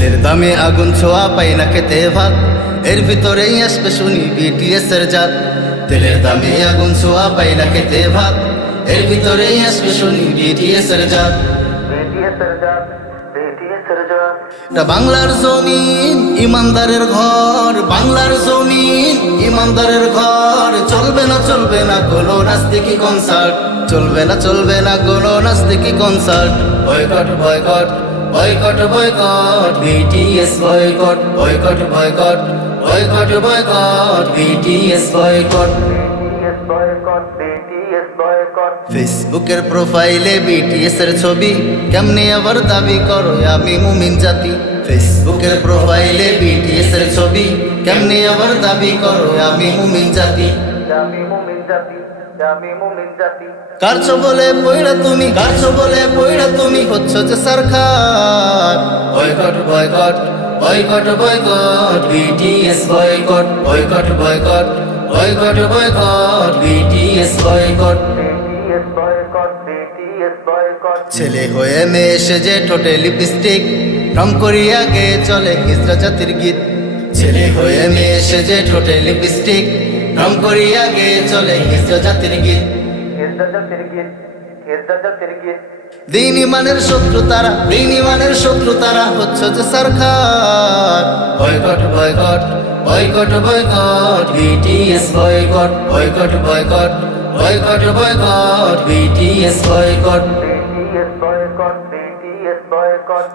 তেলের দামে আগুন ছোঁয়া পাই না খেতে ভাত, এর ভিতরেই আসবে শুনি বিটিএস এর জাত। তেলের দামে আগুন ছোঁয়া পাই না খেতে ভাত, এর ভিতরেই আসবে শুনি বিটিএস এর জাত। এটা বাংলার জমিন ইমানদারের ঘর, বাংলার জমিন ইমানদারের ঘর। চলবে না কোনো নাস্তিকি কনসার্ট, চলবে না কোনো নাস্তিকি concert. Boycott boycott boycott boycott BTS boycott, boycott boycott boycott boycott BTS boycott. ফেসবুকের প্রোফাইলে বিটিএস এর ছবি, কেমনে আবার দাবি করো আমি মুমিন জাতি। ফেসবুকের প্রোফাইলে বিটিএস এর ছবি, কেমনে আবার দাবি করো আমি মুমিন জাতি। কারছো বলে পইড়া তুমি, কারছো বলে পইড়া তুমি হচ্ছ যে সরকার। Boycott boycott boycott boycott BTS boycott, boycott boycott boycott boycott BTS boycott. ছেলে হয়ে মেয়ে সেজে ঠোঁটে লিপস্টিক, রং করিয়া গে চলে হিজড়া জাতির গীত। ছেলে হয়ে মেয়ে সেজে ঠোঁটে লিপস্টিক, রং করিয়া গে চলে হিজড়া জাতির গীত। দিন ইমানের শত্রু তারা, দিন ইমানের শত্রু তারা হচ্ছে যে সরকার। Boycott boycott boycott boycott BTS boycott, boycott boycott boycott boycott BTS boycott.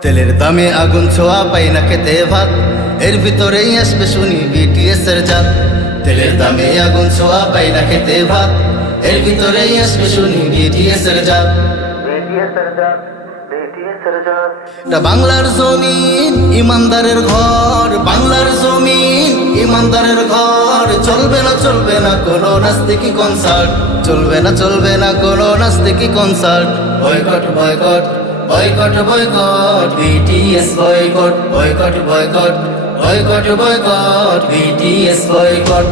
তেলের দামে আগুন ছোঁয়া পাই না খেতে ভাত, এর ভিতরেই আসবে শুনি বিটিএস এর জাত। তেলের দামে আগুন ছোঁয়া পাই না খেতে ভাত, এর ভিতরেই আসবে শুনি বিটিএস এর জাত। এটা বাংলার জমিন ইমানদারের ঘর, বাংলার জমিন ইমানদারের ঘর। চলবে না কোনো নাস্তিকি কনসার্ট, চলবে না কোনো নাস্তিকি concert. Boycott boycott boycott boycott BTS boycott, boycott boycott boycott boycott BTS boycott.